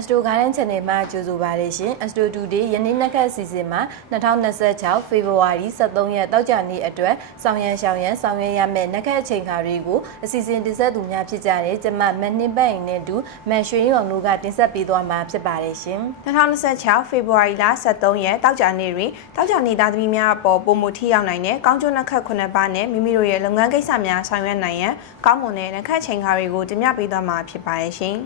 Astro Garden Channel မှာကြိုဆိုပါရရှင် Astro Today ယနေ့နှစ်ခတ်စီစဉ်မှာ2026 February 23ရက်တောက်ကြနေ့အတွက်ဆောင်ရန်ရှောင်းရန်ဆောင်ရွက်ရမယ့်နှစ်ခတ်အချိန်ခါတွေကိုအစီအစဉ်တင်ဆက်သူများဖြစ်ကြတဲ့ကျမမနှင်းပတ်ရင်နဲ့တူမန်ရွှေရောင်တို့ကတင်ဆက်ပေးသွားမှာဖြစ်ပါတယ်ရှင်2026 February လ23ရက်တောက်ကြနေ့တွင်တောက်ကြနေ့သားသမီးများအပေါ်ပုံမှုထိရောက်နိုင်တဲ့ကောင်းကျိုးနှစ်ခတ်9ပါးနဲ့မိမိတို့ရဲ့လုပ်ငန်းကိစ္စများဆောင်ရွက်နိုင်ရန်ကောင်းမွန်တဲ့နှစ်ခတ်အချိန်ခါတွေကိုတင်ပြပေးသွားမှာဖြစ်ပါတယ်ရှင်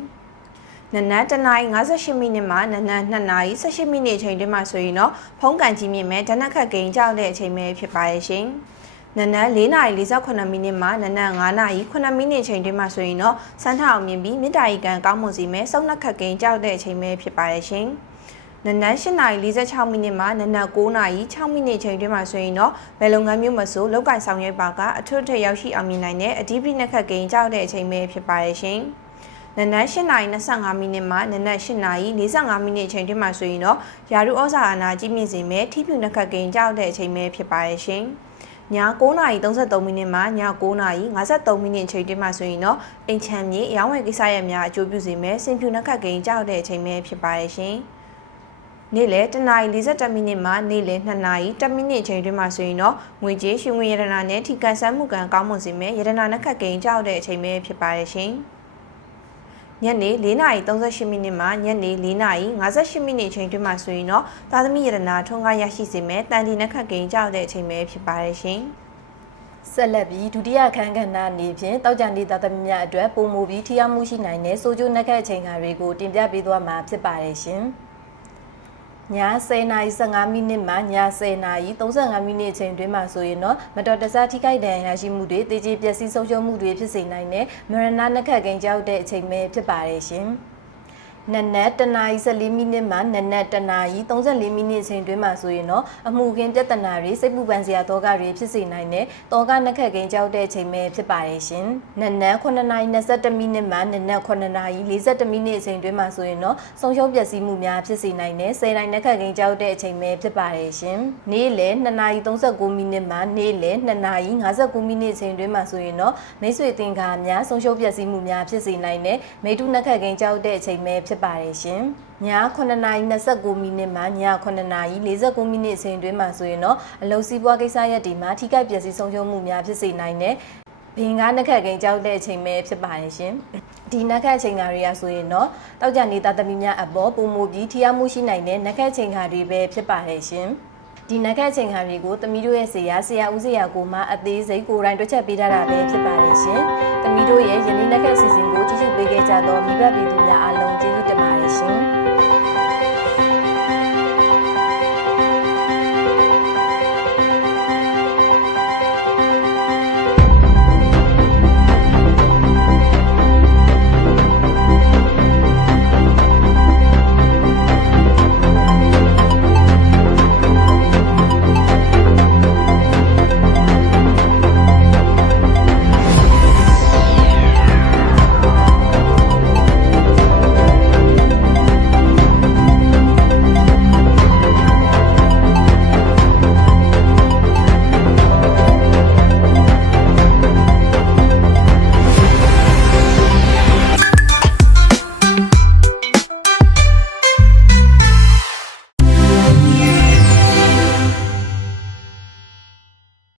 နနက်တနာရီ58မိနစ်မှနနက်2နာရီ18မိနစ်အချိန်တွင်မှဆိုရင်တော့ဖုံးကန်ကြီးမြင့်မဲ့ဓနက်ခတ်ကိန်းကြောက်တဲ့အချိန်ပဲဖြစ်ပါရဲ့ရှင်။နနက်4နာရီ48မိနစ်မှနနက်5နာရီ9မိနစ်အချိန်တွင်မှဆိုရင်တော့စမ်းထအောင်မြင်ပြီးမြစ်တာရီကန်ကောင်းမွန်စီမဲ့စုံနှက်ခတ်ကိန်းကြောက်တဲ့အချိန်ပဲဖြစ်ပါရဲ့ရှင်။နနက်8နာရီ46မိနစ်မှနနက်9နာရီ6မိနစ်အချိန်တွင်မှဆိုရင်တော့ဘယ်လုပ်ငန်းမျိုးမဆိုလောက်ကင်ဆောင်ရွက်ပါကအထွတ်ထက်ရောက်ရှိအောင်မြင်နိုင်တဲ့အဓိပတိနှက်ခတ်ကိန်းကြောက်တဲ့အချိန်ပဲဖြစ်ပါရဲ့ရှင်။နနက်8နာရီ25မိနစ်မှနနက်8နာရီ45မိနစ်အချိန်တွင်မှဆိုရင်တော့ယာရုဩဇာအာဏာကြီးမြင့်စေမဲ့ထိဖြူနှက်ခတ်ကိန်းကြောက်တဲ့အချိန်ပဲဖြစ်ပါရဲ့ရှင်။ည9နာရီ33မိနစ်မှည9နာရီ53မိနစ်အချိန်တွင်မှဆိုရင်တော့အိမ်ချမ်းမြေရောင်းဝယ်ကိစ္စရပ်များအကျိုးပြုစေမဲ့စင်ဖြူနှက်ခတ်ကိန်းကြောက်တဲ့အချိန်ပဲဖြစ်ပါရဲ့ရှင်။နေ့လယ်1နာရီ41မိနစ်မှနေ့လယ်2နာရီ1မိနစ်အချိန်တွင်မှဆိုရင်တော့ငွေကြေးရွှေငွေရတနာနဲ့ထိကန်ဆန်းမှုကံကောင်းမွန်စေမဲ့ရတနာနှက်ခတ်ကိန်းကြောက်တဲ့အချိန်ပဲဖြစ်ပါရဲ့ရှင်။ညနေ4နာရီ38မိနစ်မှညနေ4နာရီ58မိနစ်အချိန်တွင်မှဆိုရင်တော့သာသမီရတနာထွန်းကားရရှိစေမဲ့တန်တီနှက်ခတ်ကိန်းကြောက်တဲ့အချိန်ပဲဖြစ်ပါရဲ့ရှင်ဆက်လက်ပြီးဒုတိယခန်းကဏ္ဍအနေဖြင့်တောက်ကြနေသားသမီးများအတွက်ပုံမူပြီးထိရောက်မှုရှိနိုင်တဲ့စိုးကျိုးနှက်ခတ်အချိန်ခါတွေကိုတင်ပြပေးသွားမှာဖြစ်ပါတယ်ရှင်ည10နာရီ15မိနစ်မှည10နာရီ35မိနစ်အချိန်တွင်မှဆိုရင်တော့မတော်တဆထိခိုက်ဒဏ်ရာရရှိမှုတွေတေကျေပျက်စီးဆုံးရှုံးမှုတွေဖြစ်စေနိုင်တဲ့မရဏနှက်ခတ်ကိန်းကြောက်တဲ့အချိန်ပဲဖြစ်ပါတယ်ရှင်နနက်1နာရီ14မိနစ်မှနနက်1နာရီ34မိနစ်အချိန်တွင်မှဆိုရင်တော့အမှုခင်းပြဿနာတွေစိတ်ပူပန်စရာတောကတွေဖြစ်စေနိုင်တဲ့တောကနှက်ခတ်ကိန်းကြောက်တဲ့အချိန်ပဲဖြစ်ပါတယ်ရှင်နနက်9နာရီ21မိနစ်မှနနက်9နာရီ41မိနစ်အချိန်တွင်မှဆိုရင်တော့ဆုံးရှုံးပျက်စီးမှုများဖြစ်စေနိုင်တဲ့10တိုင်းနှက်ခတ်ကိန်းကြောက်တဲ့အချိန်ပဲဖြစ်ပါတယ်ရှင်နေ့လယ်2နာရီ39မိနစ်မှနေ့လယ်2နာရီ59မိနစ်အချိန်တွင်မှဆိုရင်တော့မိတ်ဆွေသင်္ကာများဆုံးရှုံးပျက်စီးမှုများဖြစ်စေနိုင်တဲ့မိတုနှက်ခတ်ကိန်းကြောက်တဲ့အချိန်ပဲဖြစ်ပါတယ်ရှင်ည9နာရီ29မိနစ်မှည9နာရီ49မိနစ်အချိန်တွင်မှဆိုရင်တော့အလုံစီးပွားကိစ္စရပ်တွေမှာထိခိုက်ပျက်စီးဆုံးရှုံးမှုများဖြစ်စေနိုင်တဲ့ဘင်္ဂါနှက်ခတ်ကိန်းကြောက်တဲ့အချိန်ပဲဖြစ်ပါတယ်ရှင်ဒီနှက်ခတ်အချိန်ခါတွေကဆိုရင်တော့တောက်ကြနေသားသမီးများအပေါ်ပုံမူပြီးထိရောက်မှုရှိနိုင်တဲ့နှက်ခတ်အချိန်ခါတွေပဲဖြစ်ပါတယ်ရှင်ဒီနှက်ခတ်ချိန်ခါတွေကိုသမီးတို့ရဲ့ဆရာဦးဆရာကိုမှအသေးစိတ်ကိုယ်တိုင်တွက်ချက်ပေးထားတာပဲဖြစ်ပါတယ်ရှင်သမီးတို့ရဲ့ယနေ့နှက်ခတ်စီစဉ်ကိုကြည့်ရှုပေးခဲ့ကြသောမိဘပြည်သူများအားလုံးကျေးဇူး